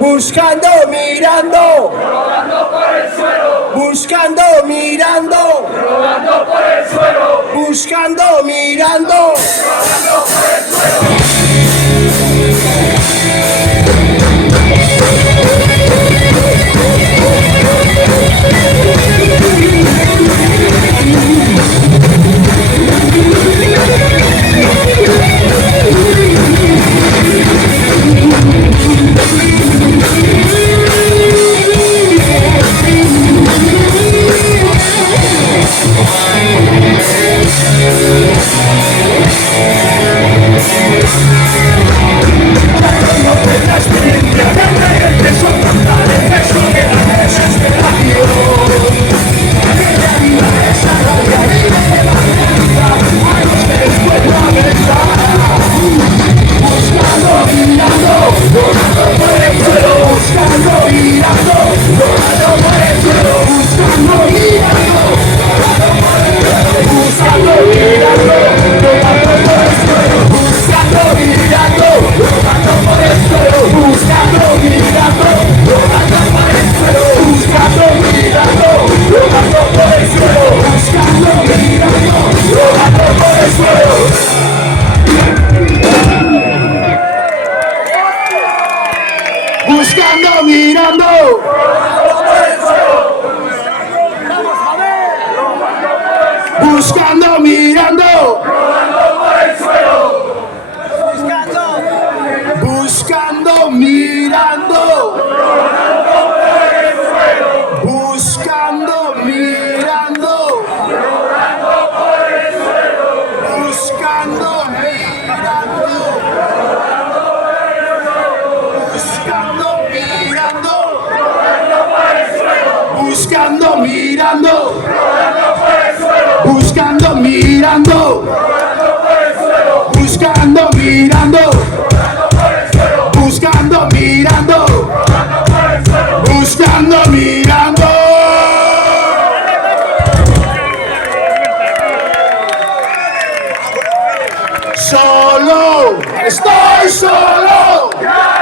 Buscando, mirando, rodando por el suelo, buscando, mirando, rodando por el suelo, buscando, mirando, rodando por el suelo. buscando, mirando, buscando, mirando, buscando, mirando, buscando, mirando, buscando, mirando, buscando, mirando, buscando, mirando, buscando, mirando, buscando, mirando, buscando, mirando.